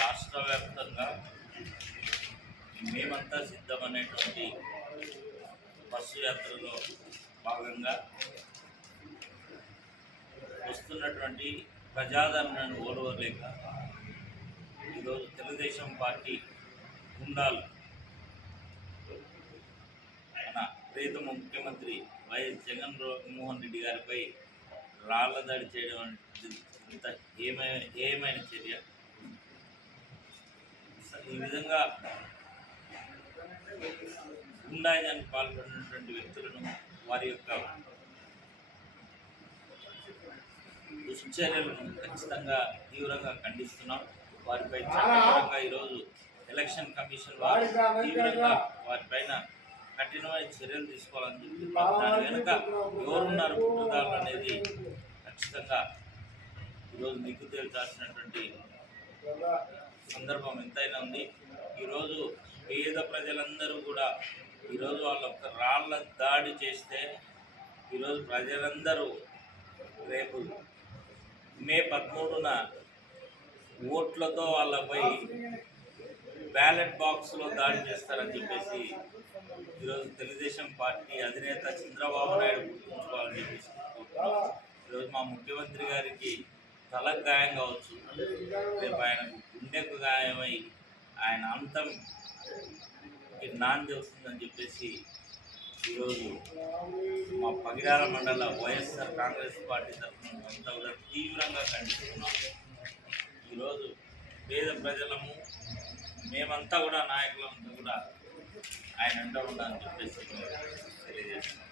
రాష్ట్ర వ్యాప్తంగా మేమంతా సిద్ధమనేటువంటి బస్సు యాత్రలో భాగంగా వస్తున్నటువంటి ప్రజాదరణను ఓర్వలేక ఈరోజు తెలుగుదేశం పార్టీ గుండాలు మన ప్రియతమ ముఖ్యమంత్రి వైఎస్ జగన్మోహన్ రెడ్డి గారిపై రాళ్ల దాడి చేయడం ఇంత ఏమైన చర్య. ఈ విధంగా గుండాయిజానికి పాల్పడినటువంటి వ్యక్తులను వారి యొక్క దుశ్చర్యలను ఖచ్చితంగా తీవ్రంగా ఖండిస్తున్నాం. వారిపై చట్టపరంగా ఈరోజు ఎలక్షన్ కమిషన్ వారు తీవ్రంగా వారిపైన కఠినమైన చర్యలు తీసుకోవాలని చెప్పి దాని వెనుక ఎవరున్నారు కుట్రదారులు అనేది ఖచ్చితంగా ఈరోజు నిగ్గు తేల్చాల్సినటువంటి సందర్భం ఎంతైనా ఉంది. ఈరోజు పేద ప్రజలందరూ కూడా ఈరోజు వాళ్ళ ఒక రాళ్ల దాడి చేస్తే ఈరోజు ప్రజలందరూ రేపు మే 13న ఓట్లతో వాళ్ళపై బ్యాలెట్ బాక్స్లో దాడి చేస్తారని చెప్పేసి ఈరోజు తెలుగుదేశం పార్టీ అధినేత చంద్రబాబు నాయుడు గుర్తుంచుకోవాలని చెప్పేసి ఈరోజు మా ముఖ్యమంత్రి గారికి తలకు గాయం కావచ్చు, రేపు ఆయనకు గుండెకు గాయమై ఆయన అంతం నాంది వస్తుందని చెప్పేసి ఈరోజు మా పగిడాల మండల వైఎస్ఆర్ కాంగ్రెస్ పార్టీ తరఫున అంతా కూడా తీవ్రంగా ఖండిస్తున్నాం. ఈరోజు పేద ప్రజలము మేమంతా కూడా నాయకులంతా కూడా ఆయన అంటూ ఉండాలని చెప్పేసి తెలియజేస్తున్నాం.